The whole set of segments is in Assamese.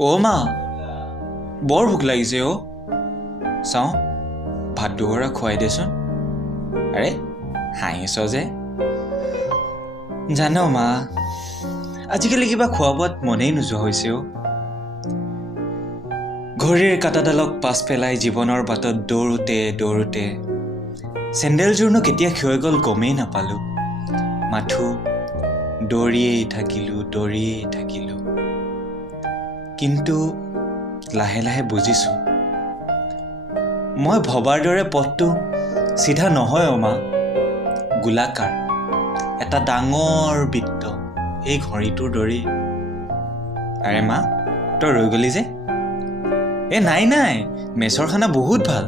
অ' মা বৰ ভোক লাগিছে অ' চাওঁ ভাত দুগৰা খুৱাই দেচোন। আৰে হাঁহিছ যে। জান মা আজিকালি কিবা খোৱা বোৱাত মনেই নোযোৱা হৈছে অ'। ঘড়ীৰ কাঁটাডালক পাছ পেলাই জীৱনৰ বাটত দৌৰোঁতে চেণ্ডেলযোৰনো কেতিয়া ক্ষয় গ'ল গমেই নাপালোঁ। মাথো দৌৰিয়েই থাকিলোঁ। কিন্তু লাহে লাহে বুজিছোঁ মই ভবাৰ দৰে পথটো চিধা নহয় অ' মা, গোলাকাৰ এটা ডাঙৰ বৃত্ত এই ঘড়ীটোৰ দৰেই। আৰে মা তই ৰৈ গলি যে? নাই মেচৰ খানা বহুত ভাল,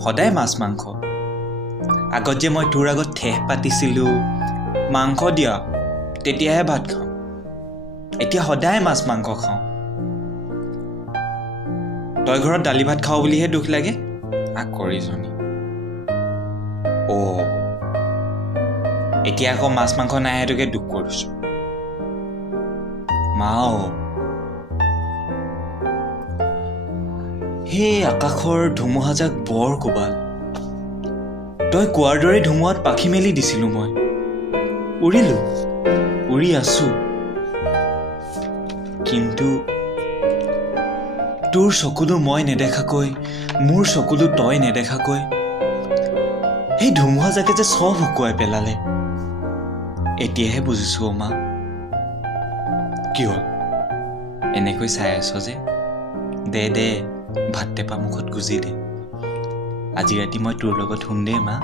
সদায় মাছ মাংস। আগত যে মই তোৰ আগত ঠেহ পাতিছিলোঁ মাংস দিয়া তেতিয়াহে ভাত খাওঁ, এতিয়া সদায় মাছ মাংস খাওঁ। তই ঘৰত দালি ভাত খাওঁ বুলিহে দুখ লাগে আকৰিজনী। এতিয়া আকৌ মাছ মাংস নাই সেইটোকে দুখ কৰিছোঁ। মাও সেই আকাশৰ ধুমুহাজাক বৰ কোবাল। তই কোৱাৰ দৰে ধুমুহাত পাখি মেলি দিছিলোঁ মই। উৰি আছোঁ, কিন্তু তোৰ চকুলো মই নেদেখাকৈ, মোৰ চকুলো তই নেদেখাকৈ সেই ধুমুহাজাকে যে চব শুকুৱাই পেলালে। এতিয়াহে বুজিছোঁ অ' মা। কি হ'ল এনেকৈ চাই আছ যে? দে ভাত টেপা মুখত গুজি দে। আজি ৰাতি মই তোৰ লগত শুম দেই মা।